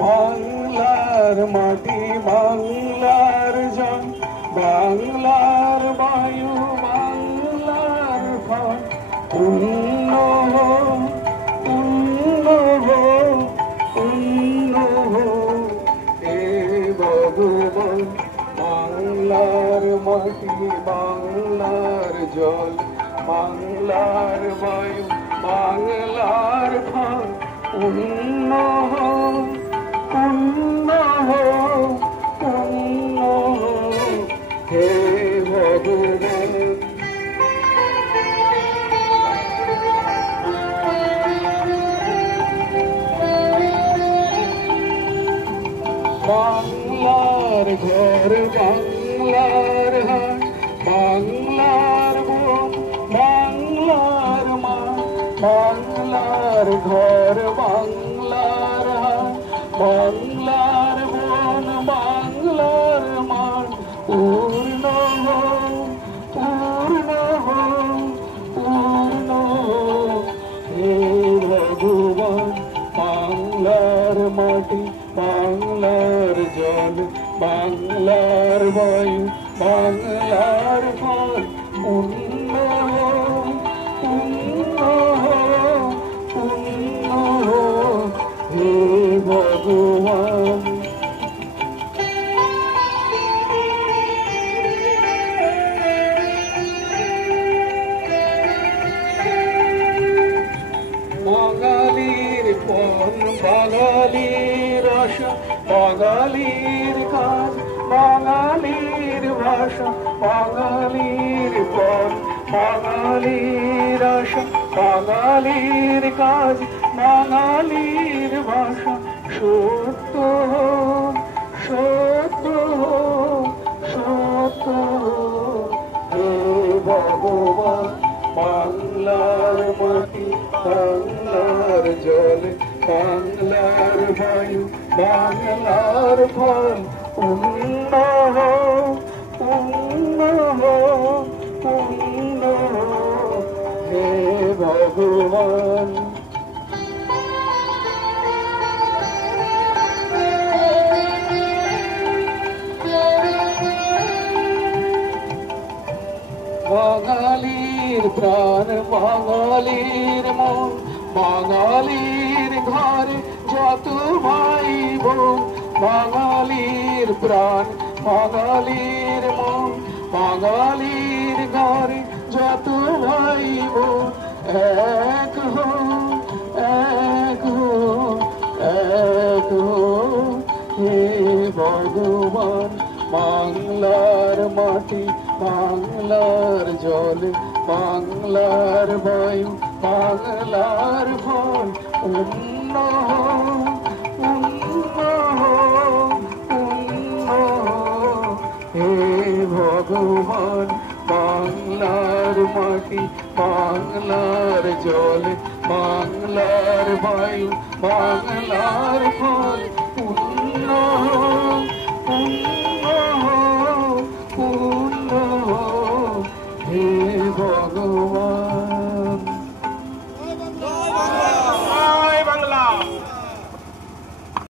বাংলার মাটি বাংলার জন বাংলার বায়ু বাংলার ফল পূর্ণ হোক পূর্ণ হোক পূর্ণ হোক হে ভগবান বাংলার মাটি বাংলার জল বাংলার বায়ু বাংলার ফল পূর্ণ হোক পূর্ণ হোক পূর্ণ হোক হে ভগবান বাংলার ঘর বাংলার হাট বাংলার বন বাংলার মা বাংলার ঘর বাংলার হাট বাংলার বন বাংলার মাঠ পূর্ণ হোক পূর্ণ হোক পূর্ণ হোক হে ভগবান বাংলার মাটি বাংলার জল বাংলার বায়ু বাংলার ফল পূর্ণ হোক পূর্ণ হোক পূর্ণ হোক হে ভগবান বাঙালির পণ বাঙালির আশা বাঙালির কাজ বাঙালির ভাষা বাঙালির পণ বাঙালির আশা বাঙালির কাজ বাঙালির ভাষা সত্য হোক সত্য হোক সত্য হোক হে ভগবান বাংলার মাটি বাংলার জল বাংলার বায়ু বাংলার ফল পূর্ণ হোক পূর্ণ হোক পূর্ণ হোক হে ভগবান বাঙালির প্রাণ বাঙালির মন বাঙালির ঘরে যত ভাই বোন বাঙালির প্রাণ বাঙালির মন বাঙালির ঘরে যত ভাই বোন এক হোক এক হোক এক হোক হে ভগবান বাংলার মাটি বাংলার জল বাংলার বায়ু বাংলার ফল পূর্ণ হোক পূর্ণ হোক পূর্ণ হোক হে ভগবান বাংলার মাটি বাংলার জল বাংলার বায়ু বাংলার ফল পূর্ণ হোক পূর্ণ